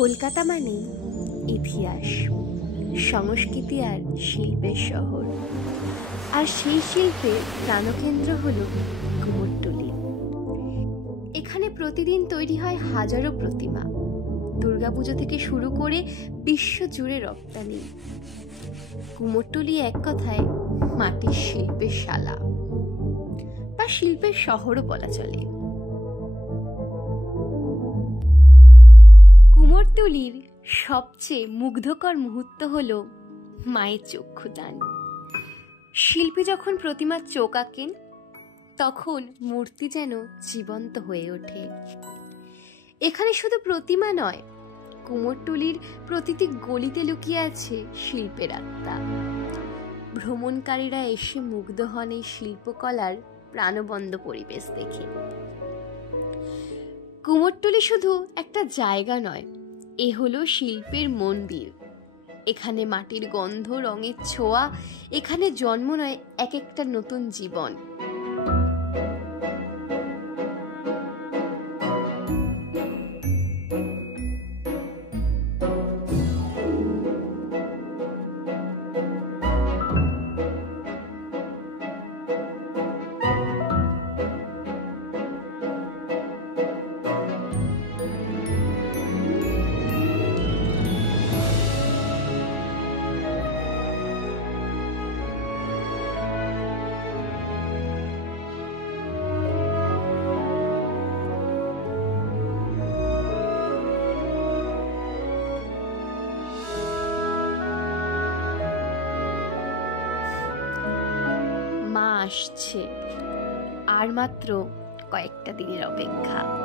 কলকাতা মানে ইতিহাস, সংস্কৃতি আর শিল্পের শহর। আর সেই শিল্পের প্রাণকেন্দ্র হলো কুমোরটুলি। এখানে প্রতিদিন তৈরি হয় হাজারো প্রতিমা, দুর্গাপুজো থেকে শুরু করে বিশ্ব জুড়ে রপ্তানি। কুমোরটুলি এক কথায় মাটির শিল্পের শালা বা শিল্পের শহরও বলা চলে। কুমোরটুলির সবচেয়ে মুগ্ধকর মুহূর্ত হলো মায়ের চক্ষুদান। শিল্পী যখন প্রতিমার চোখ আঁকেন তখন মূর্তি যেন জীবন্ত হয়ে ওঠে। এখানে শুধু প্রতিমা নয়, কুমোরটুলির প্রতিটি গলিতে লুকিয়ে আছে শিল্পের আত্মা। ভ্রমণকারীরা এসে মুগ্ধ হন এই শিল্পকলার প্রাণবন্ত পরিবেশ দেখে। কুমোরটুলি শুধু একটা জায়গা নয়, এ হলো শিল্পের মন্দির। এখানে মাটির গন্ধ, রঙের ছোঁয়া, এখানে জন্ম নেয় এক একটা নতুন জীবন। মা আসছে, আর মাত্র কয়েকটা দিনের অপেক্ষা।